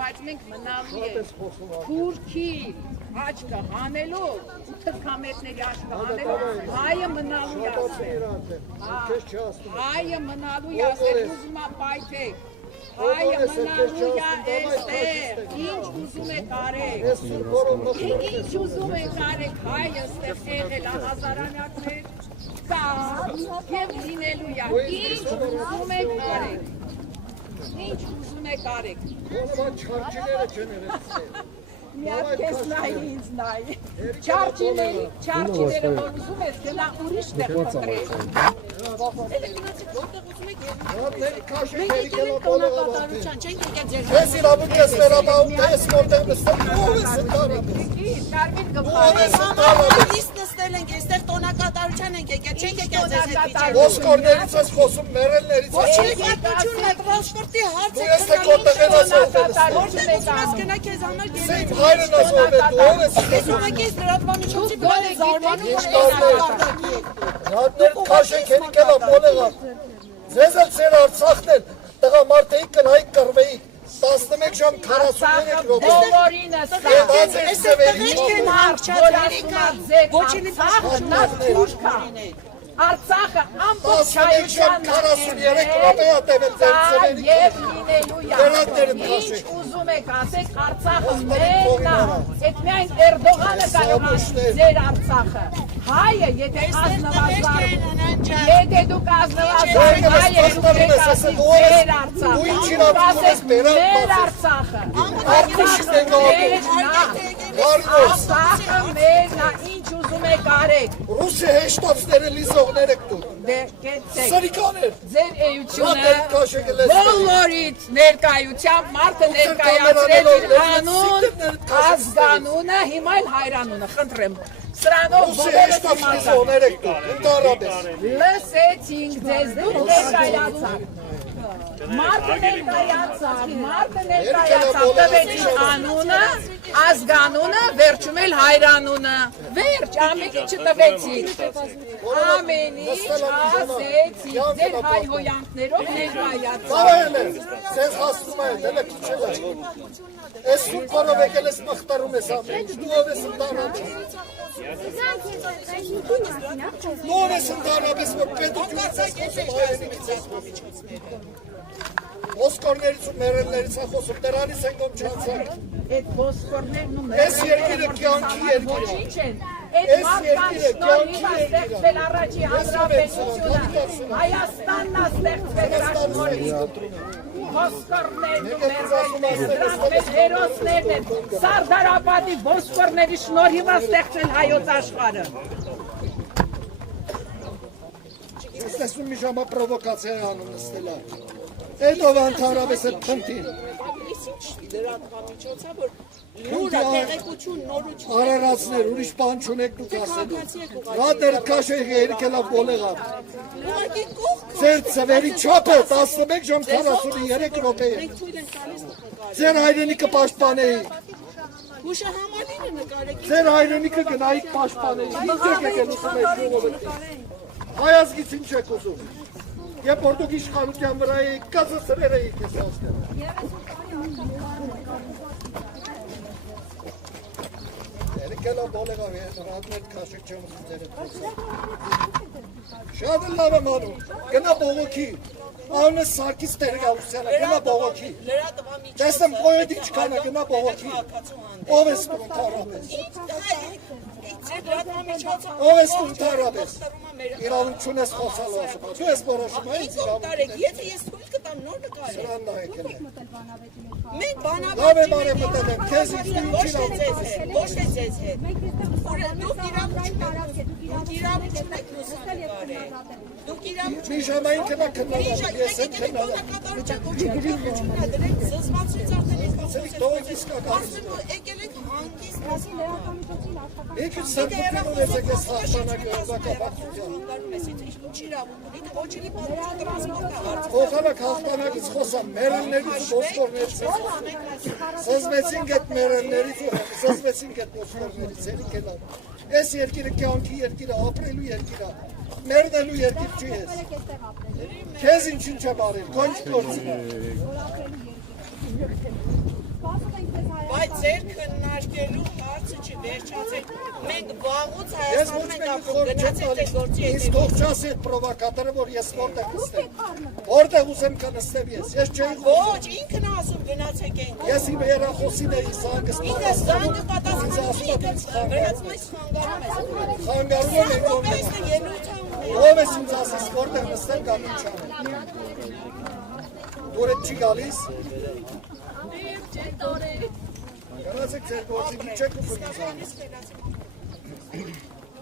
Բայց մենք մնալու ենք քուրքի աչքը հանելով, թրքամետների աչքը հանելով, հայը մնալու յասել, հայը մնալու յասել, ուզում է պայթեք, հայը մնալու յասել, ինչ ուզում եք արեք, ինչ ուզում եք արեք, հայը ստեղ եղել հազարանյակներ, կա և լինելու յա, ինչ ուզում եք արեք, ինչ ուզում եք արեք, միատ կես նայի ինձ նայի, չարջիները որ ուզում ես գնա ուրիշ տեղ պտրել, մենք եկել ենք տոնակատարության, չենք եկել ձեր ես իրավուն ես վերաբաղում, թե ես որտեղ նստեմ, ով ես Կարմին Իսկ նստել ենք, այստեղ տոնակատարության ենք եկել, չենք եկել ձեզ հետ վիճել։ ոսկորներից ես խոսում, մերելներից Ոչ ես երկատություն է, տրանսպորտի հարց Դու է ես թե կոտեղ են ասորդել Որտեղ ուզում ես գնա քեզ համար Սեիվ հայրն ասորդել, դու ով ես Ես ուղղակի լրատվամիջոցի գալ է զարմանում Հատներ կաշենք են կելա մոլեղա Ձեզ էլ ծեր արցախն էլ տղա մարդեիք կնայիք կրվեիք 11 ժամ 43 րոպե բոլորինը Արցախը ամբողջ հայության 43 րոպե է տևել ձեր ծերերի և լինելու ինչ ուզում եք ասեք Արցախը մենն է այդ միայն Էրդողանը կարող է ձեր Արցախը հայը եթե եթե դուք ազնվազար հայը դուք եք ասի ձեր Արցախը մեր Արցախը Արցախը մերն է ինչ ուզում եք արեք Ռուսի հեշտացները լիզողներ եք դու Սրիկաներ Ձեր էությունը բոլորից ներկայությամբ մարդը ներկայացրել իր անուն ազգանունը հիմա էլ հայրանունը խնդրեմ Սրանով բոլորս լսեցինք ձեզ դուք ներկայացաք Մարդը ներկայացավ տվեցին անունը, ազգանունը, վերջում էլ հայրանունը, վերջ, ամեն ինչ տվեցին, ամեն ինչ ասեցին, ձեր հայհոյանքներով ներկայացավ։ Բավայել է, սեզ հասնում է, դելը քիչել է, ես սուրպարով եկել ես մխտարում ես ամեն, դու ով ես ընդանապ Դու ով ես ընդանապ ես, որ պետությունից ես խոսում հայենիքից ես Ոսկորներից ու մերելներից է խոսում, դրանից են գոմ չանցակ Այդ ոսկորներն ու Ես երկիրը կյանքի երկիր Ոչինչ են, այդ մարդկան շնորհիվ է ստեղծվել առաջի հանրապետությունը, Հայաստանն է ստեղծվել դրա շնորհիվ Ոսկորներն ու մերելներն, դրանք մեր հերոսներն են, Սարդարապատի ոսկորների շնորհիվ է ստեղծվել հայոց աշխարհը Ես տեսնում մի ժամա պրովոկացիա է անում նստելա Այդ ով անթարավես է պնտին Լրատվամիջոցը որ Նուրը տեղեկություն նորություն։ Արարածներ, ուրիշ բան չունեք դուք ասելու։ Ռադեր կաշեք երկելա բոլեղա։ Ուղղակի կողք։ Ձեր ծվերի չափը 11 ժամ 43 րոպե է։ Մենք թույլ ենք տալիս նկարել։ Ձեր հայրենիքը պաշտպանեի։ Հուշը համալիրը նկարեք։ Ձեր հայրենիքը գնայիք պաշտպանեի։ Ինչ եք եկել ուզում եք ժողովրդի։ Հայազգից ինչ եք ուզում։ Երբ որ դուք իշխանության վրա եք, կազսրեր եք ես ասել։ Երկելա բոլեղա ռադներ քաշիկ չեմ ձեր։ Շատ լավ եմ անում։ Գնա բողոքի։ Անը Սարգիս Տեր-Գալստյանը գնա բողոքի։ Լրատվա միջոցը։ Տեսնեմ կոյեդի չկան գնա բողոքի։ Ով է ստում թարապես։ Ով է ստում թարապես։ Իրավունք չունես խոսալու ասում։ Դու ես որոշում ես իրավունք։ Եթե ես թույլ կտամ նոր նկարել։ Սրան նա եկել է։ Մենք բանավեճ Լավ եմ արել մտածեմ, քեզ ինչ ոչ թե իրավունք ձեզ հետ, ոչ թե ձեզ հետ։ Դուք իրավունք չունեք լուսանկարել։ Դուք իրավունք մի ժամային կնա քննադատի, ես եմ քննադատի։ Եկել եք հանգիստ ասում։ Եկել սրբություն ունեցեք ես հաղթանակը հակապակցության։ Ինչ իրավունք ունի, ոչինչ պատմություն տրանսպորտը հարց։ Խոխանակ հաղթանակից խոսամ, մերելներից ու ոսկորներից զզվեցինք այդ մերելներից ու զզվեցինք այդ ոսկորներից, երիք է լավ։ Ես երկիրը կյանքի երկիրը, ապրելու երկիրը, մերնելու երկիր չի ես։ Քեզ ինչ է բարել, կոնչ գործի։ Բայց ձեր քննարկելու հարցը չվերջացեք։ Մենք վաղուց Ես Հայաստանում ոչ ենք մեկը ապրում, խոր չեմ գնացեք թե տալիս, գործի ինձ հետ։ թող չասի այդ պրովակատորը, որ ես որտեղ նստեմ։ Որտեղ ուզեմ կնստեմ ես չէի Ոչ, ինքն է ասում գնացեք ենք։ Ես իմ երախոսին էի զանգս Ինքը զանգը պատասխանում ինքը գնացում ես խանգարում ես։ խանգարում եմ են Ո՞վ է ելույթը ունի։ Ով ես ինձ ասես որտեղ նստեմ կամ ինչ անեմ։ Դուր էդ չի գալիս։ Գնացեք ձեր գործի չեք ուզում ինձ անես։